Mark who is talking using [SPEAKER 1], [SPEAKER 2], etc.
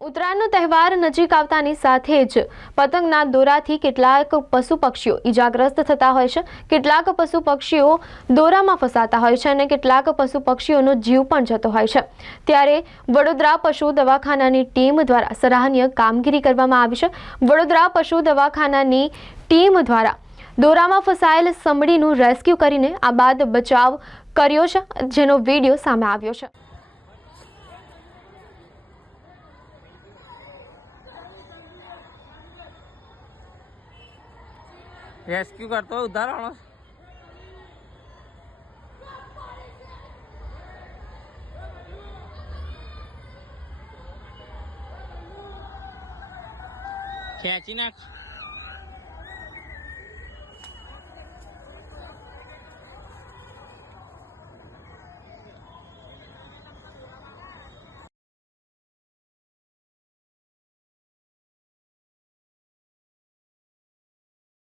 [SPEAKER 1] ઉત્તરાયણનો તહેવાર નજીક આવતાની સાથે જ પતંગના દોરાથી કેટલાક પશુ પક્ષીઓ ઈજાગ્રસ્ત થતા હોય છે. કેટલાક પશુ પક્ષીઓ દોરામાં ફસાતા હોય છે અને કેટલાક પશુ પક્ષીઓનો જીવ પણ જતો હોય છે. ત્યારે વડોદરા પશુ દવાખાનાની ટીમ દ્વારા સરાહનીય કામગીરી કરવામાં આવી છે. વડોદરા પશુ દવાખાનાની ટીમ દ્વારા દોરામાં ફસાયેલ સમડીનું રેસ્ક્યુ કરીને આ બાદ બચાવ કર્યો છે, જેનો વીડિયો સામે આવ્યો છે.
[SPEAKER 2] રેસ્ક્યુ કરતો હોય ઉદ્ધાર વાળો ખેંચી નાખ.